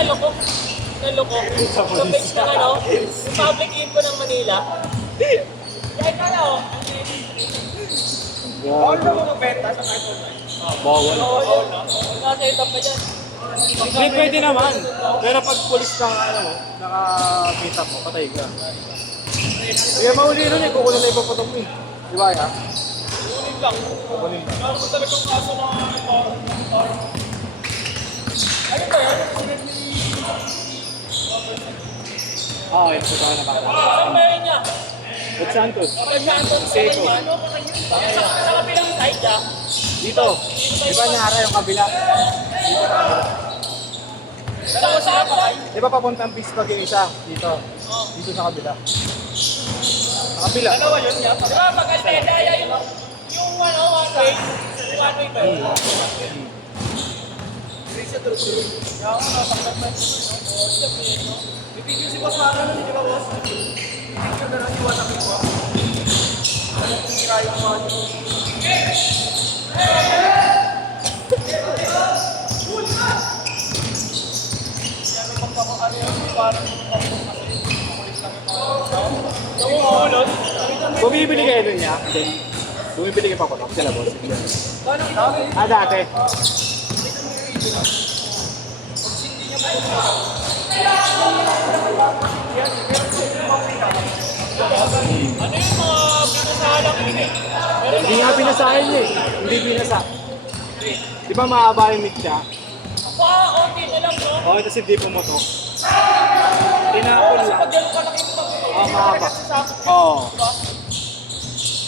naloko. Sa page ng ano, yung public info ng Manila. Kahit ka na, oh. Bawal na mo benta sa cardboard night. Bawal. Bawal na. Nasa itap pa dyan. Hindi, pwede naman. Pero pag pulis ka, ano, nakakita mo, patay ka. Kaya mauli nun eh, kukunin na ipapatok mo eh. Di ba ya? Kunin lang. Kukunin na. Meron ko talagang kaso na ito. Ano ba yan? Yun po tayo na bata. Saan ba yun niya? At Santos. Kapag Santos, Seco. sa kabilang side ah. Dito. Di ba Nyara yung kabila? Dalawa sila pa kayo. Di ba papuntang Piscog yung isa? Dito. Dito sa kabila. Sa kabila. Dalawa yun niya. Di ba pag Altedaya yung ano, one way ba yun? Kaya ako napaklat na ito. Bibigyan si Boss Mara nun, di ba Boss? Bibigyan na lang yung walang ito. Ano kung hira yung mga ito? Yan ang pagkakakano yun, parang makulit lang yung mga ito. Yung ulot. Bumibili kayo nun niya? Hindi. Bumibili kayo pa ko lang. Sila boss. Dati. Ano yung mga pinasalang yun eh? Hindi nga pinasahin niya eh. Hindi pinasa. Di ba mahaba yung mic siya? Konti na lang, no? Okay, tapos hindi pumotok. Tinapon Kasi lang. pag gano'n kalaki ito, Mahaba. Oo.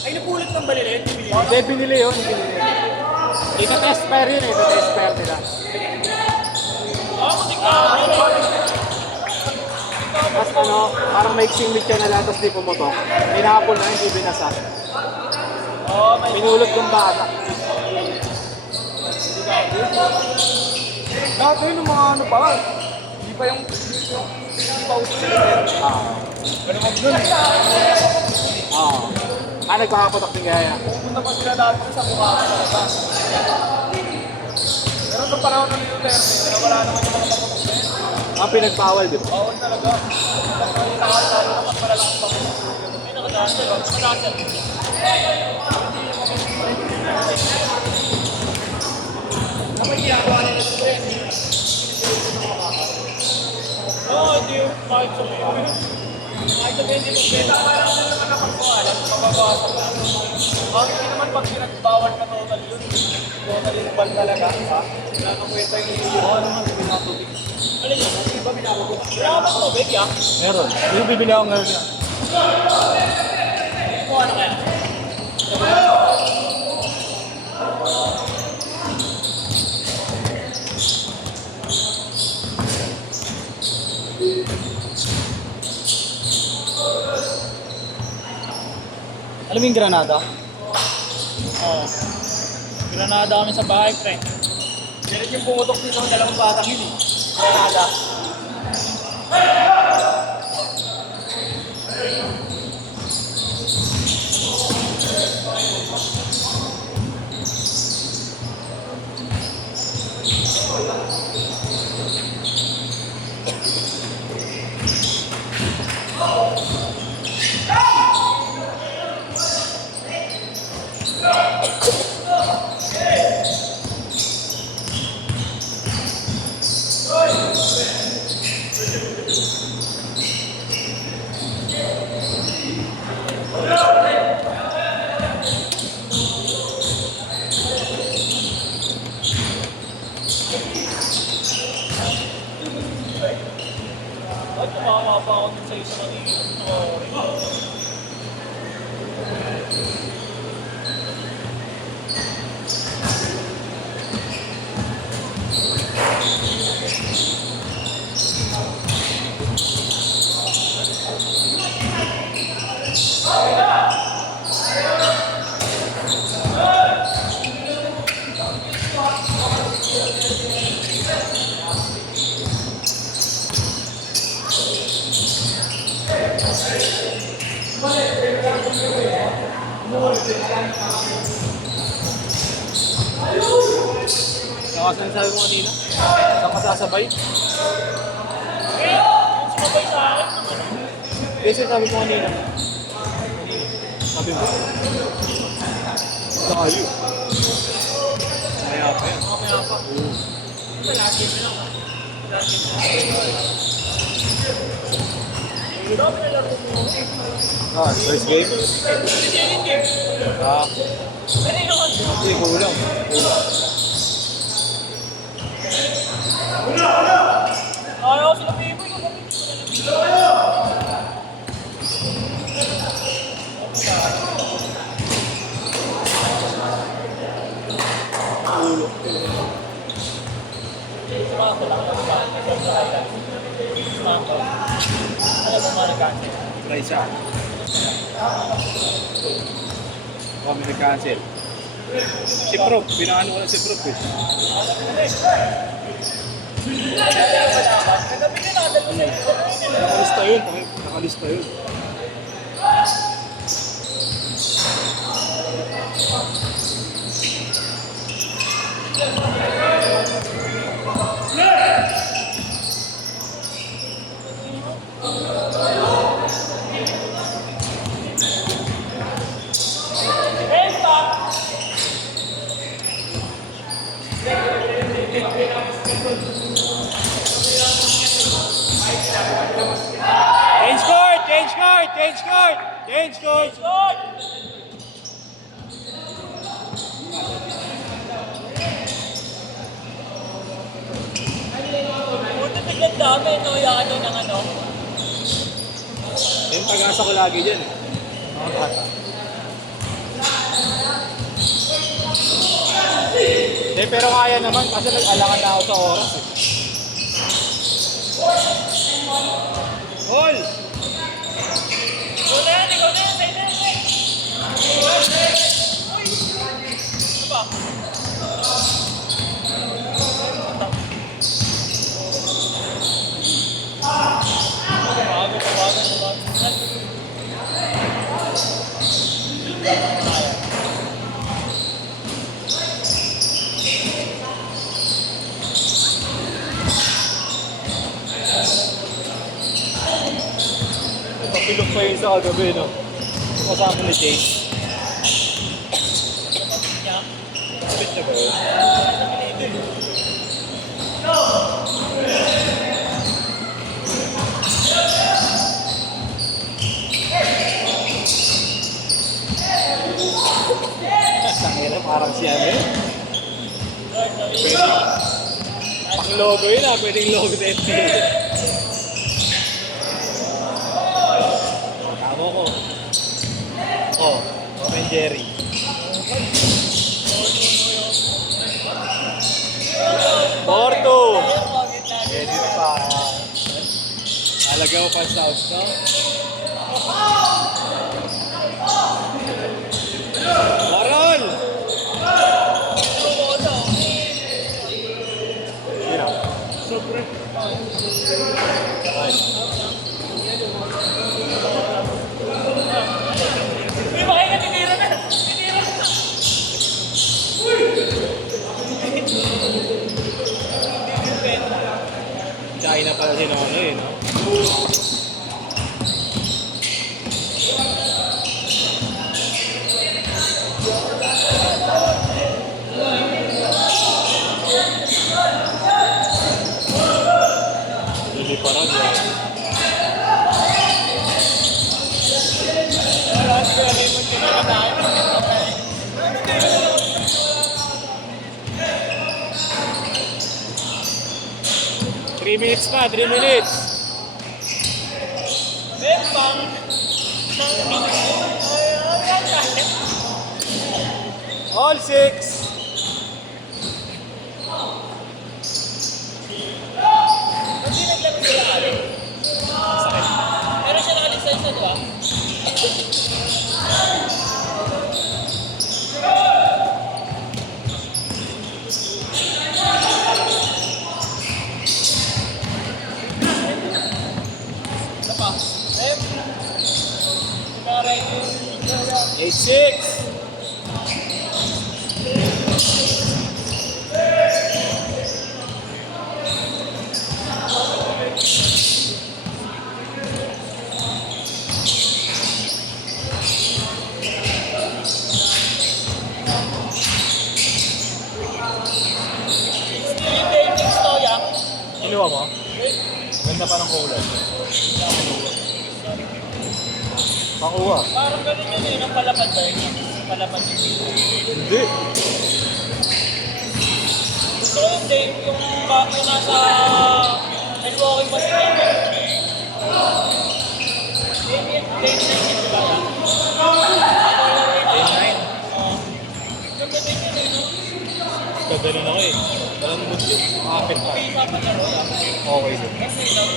ay napulot ng balilin, bibili. Hindi, binili yun. Binili. Ika-test pair yun eh. Ika-test pair nila. Hindi ka. Tapos ano, parang mixing mic siya na lang tapos di pumotok. Tinapon lang, hindi binasa. Pinulot yung bata. Dati yung mga ano pa, hindi pa uso sila. Pero mag nun eh. Nagpakaputok din kaya. Pupunta pa sila dati sa mukha talaga. Pero nung panahon ng Duterte, wala naman yung mga paputok na yun. Ang pinagpawal, di ba? Bawal talaga. Nakakasalo naman malalakas paputok. May nakadasal. Kapag ginagawa nila sa Oo, hindi yung kahit sabihin. Kahit sabihin, hindi mo pwede. parang sila naman nakapagpawalan, mababawasan na. Hindi naman pag pinagbawal ka total yun. Total yung ban talaga. Nakakakwenta yung iyo. Ano naman yung pinatubig? Ano yun? Hindi ba pinatubig? Wala ka bang tubig, ya? Meron. Yung bibili ako ngayon yan. Kung ano kaya? Alam mo yung Granada? Oo. Granada kami sa bahay, pre. Ganit yung pumutok dito ng dalawang batang yun eh. Granada. Ba't tumawa pa ako dun sa isa kanina? Nakasan sabi mo kanina? Saan ka sasabay? sumabay sa akin ng ano. Kasi sabi ko kanina. Sabi mo. Tayo. Kaya pa yan. Mamaya pa. Ito, last game na lang. Last game na lang. Dami na laro mo. First game? Second game. Kanina ka. Hindi, kulang. Ayaw ko sila Piboy. Sumako lang. Sumako. Alam mo mga nag-cancel. Try siya. Kami nag-cancel. Si Prop, pinaano ko lang si Prop eh. Nakalista yun, nakalista yun. Change court! Change court! Change court! Change court! Buti biglang dami, no? Yan ng ano. Yung pag-asa ko lagi dyan eh. Mga bata. Hindi, pero kaya naman kasi nag-alangan na ako sa oras eh. Hol! Ikaw na yan, ikaw na yan, sa'yo na yan. Uy! Ano ba? Bago. Papilok pa yun sa kagabi, no? Kasama ni Chase. Spit na ba yun? Tangina, parang siya eh. Pwedeng pang-logo yun ah, pwedeng logo sa NBA. Tama ko. Oh, Tom and Jerry. Porto! Edit pa. Alaga mo pa sa house, no? Warol! Sobre. Uy, bakit ka tinira na? Tinira na. China pala si Nono eh, no? Hindi pa rin yan. Wala, hindi ko alam yung tinira tayo. Okay. 3 minutes na, 3 minutes! Bempang. All 6! Hindi naglaro sila kali. Meron siya naka-lisensya, di ba? Isa pa. Rep. Kumaray. 8-6! mo? Ganda pa ng kulay. Pakuha. Parang ganun yun eh, ng palapad ba yun? Palapad yung dito. Hindi. Gusto ko yung Dave, yung nasa Milwaukee pa sila yun. Dave 9 yun ba yan? Dave 9. Ganda din yun eh, no? Gaganon ako eh. Walang budget. Makapit pa. Pisa pa laro yan. Okay din. Kasi lang,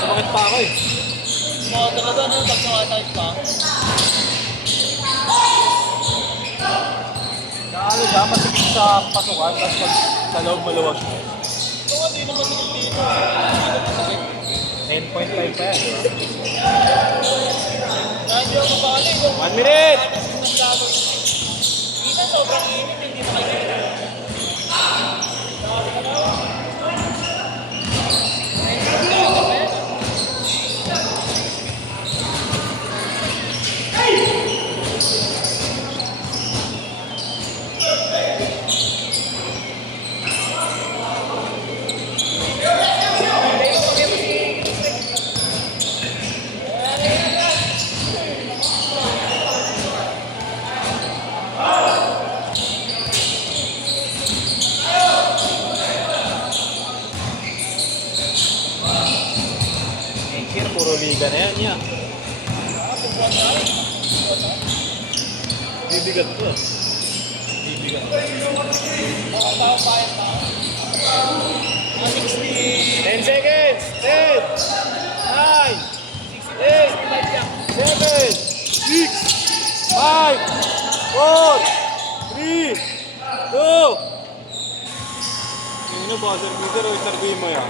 Sumakit pa ako eh. mga talaga no, pag nakasayt pa. Ano siya, masikip sa pasukan, tapos pag sa loob maluwag. Ito nga, di naman sakit dito. Hindi naman sakit. 10.5 pa yan, di ba? Hindi ako mapakali kung 1 minute! ng laban. Minsan sobrang init, hindi makikita. Next year, puro liga na yan, niya. Bibigat to. Bibigat. Nakatawa pa yung tao. 60. 10 seconds! 10! 9! 8! 7! 6! 5! 4! 3! 2! Yung na, buzzer beater o interview mo yan?